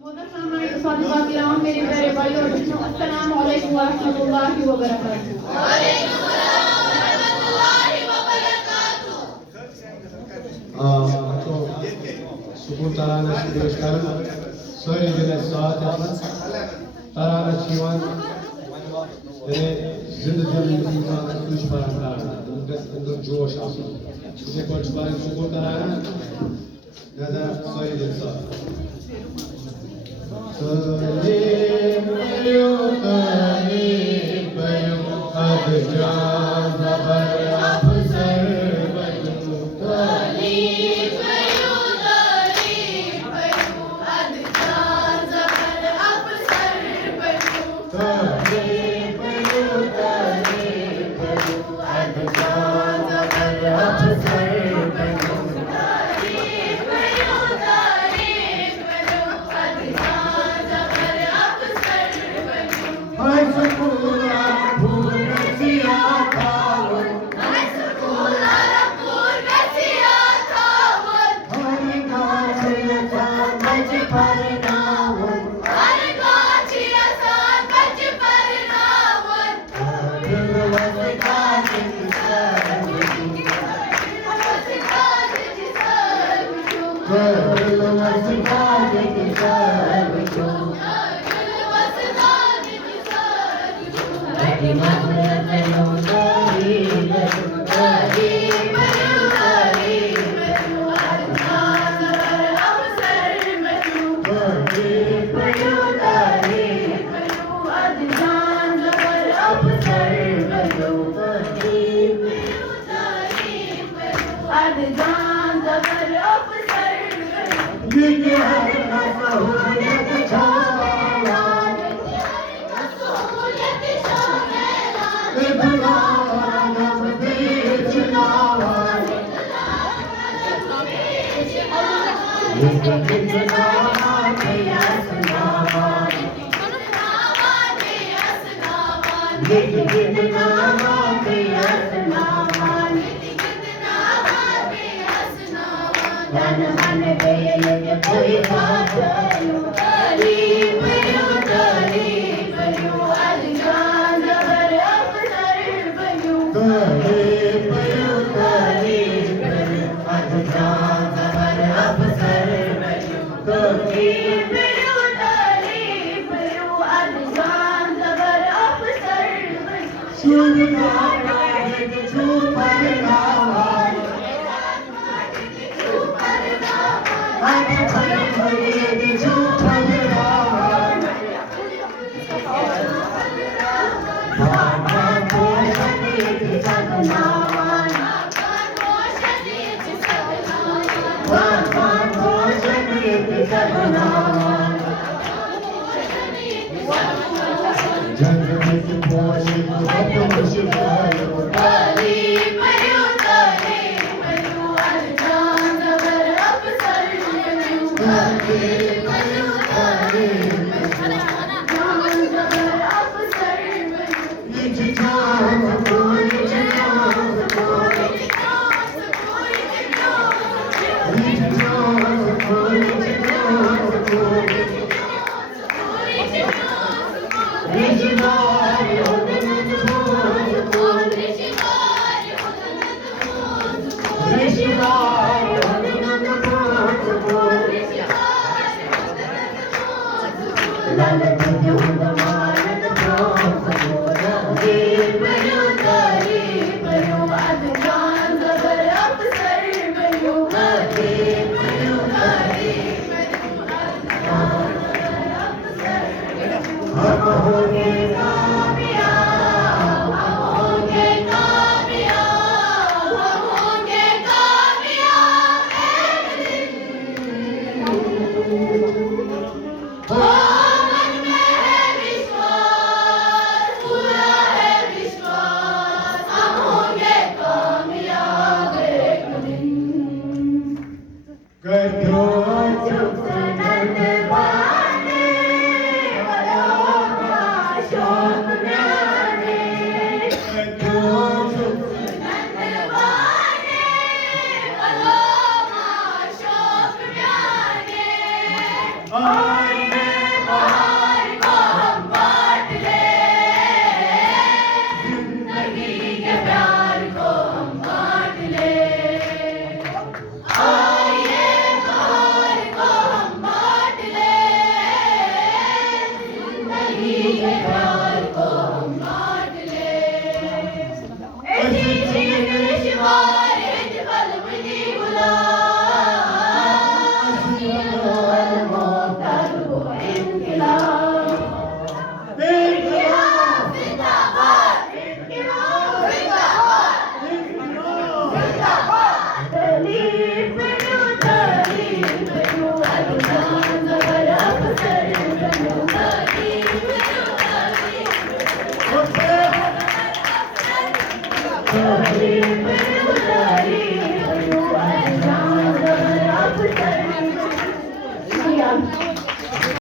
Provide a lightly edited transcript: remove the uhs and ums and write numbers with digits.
मोहतरम सादिक़ा किराम, मेरे प्यारे भाई और बहनों, अस्सलाम वालेकुम व रहमतुल्लाहि व बरकातुहू। वालेकुम अस्सलाम व रहमतुल्लाहि व बरकातुहू। तो सुकून तराना पेश करन सारी दिन साथ तराना जीवन जिंदगी इंसान कुछ पर अंदर जोश आसन ये कुछ पर सुकून तराना नजर सारी दिन साथ Salim Salim Bayum Adjan Zabar Afsar Bayum Salim Bayum Adjan Zabar Afsar Bayum Salim Bayum Adjan Zabar Afsar Bayum I